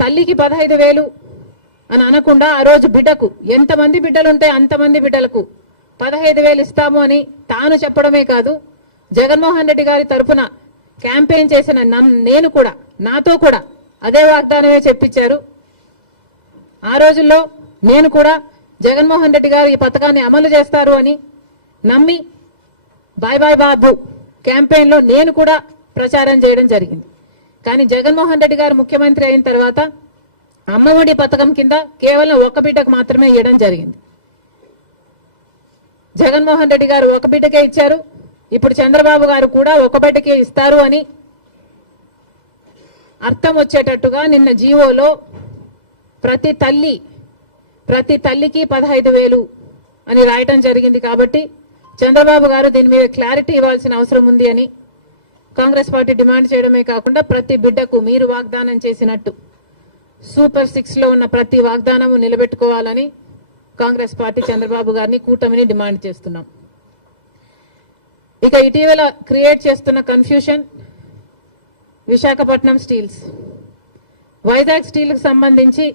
తల్లికి 15,000 అని అనకుండా ఆ రోజు బిడ్డకు ఎంతమంది బిడ్డలు ఉంటే అంతమంది బిడ్డలకు 15,000 ఇస్తాము అని తాను చెప్పడమే కాదు, జగన్మోహన్ రెడ్డి గారి తరఫున క్యాంపెయిన్ చేసిన నేను కూడా నాతో కూడా అదే వాగ్దానమే చెప్పించారు. ఆ రోజుల్లో నేను కూడా జగన్మోహన్ రెడ్డి గారు ఈ పథకాన్ని అమలు చేస్తారు అని నమ్మి బాయ్ బాయ్ బాబు క్యాంపెయిన్ లో నేను కూడా ప్రచారం చేయడం జరిగింది. కానీ జగన్మోహన్ రెడ్డి గారు ముఖ్యమంత్రి అయిన తర్వాత అమ్మఒడి పథకం కింద కేవలం ఒక బిడ్డకు మాత్రమే ఇవ్వడం జరిగింది. జగన్మోహన్ రెడ్డి గారు ఒక బిడ్డకే ఇచ్చారు. ఇప్పుడు చంద్రబాబు గారు కూడా ఒక బిడ్డకే ఇస్తారు అని అర్థం వచ్చేటట్టుగా నిన్న జీవోలో ప్రతి తల్లికి 15,000 అని రాయటం జరిగింది. కాబట్టి చంద్రబాబు గారు దీని మీద క్లారిటీ ఇవ్వాల్సిన అవసరం ఉంది అని కాంగ్రెస్ పార్టీ డిమాండ్ చేయడమే కాకుండా ప్రతి బిడ్డకు మీరు వాగ్దానం చేసినట్టు సూపర్ 6 లో ఉన్న ప్రతి వాగ్దానము నిలబెట్టుకోవాలని కాంగ్రెస్ పార్టీ చంద్రబాబు గారిని కూటమిని డిమాండ్ చేస్తున్నాం. ఇక ఇటీవల క్రియేట్ చేస్తున్న confusion Visakhapatnam steels, Vizag steel కు సంబంధించి